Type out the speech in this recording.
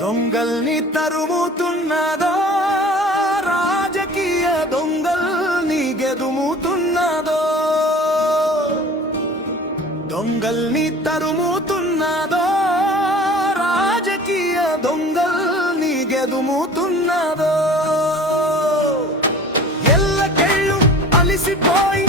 దొంగల్ని తరుముతున్నదో రాజకీయ దొంగల్ని గెదుముతున్నదో దొంగల్ని తరుముతున్నదో రాజకీయ దొంగల్ని గెదుముతున్నదో ఎల్లకెళ్ళు అలిసిపోయి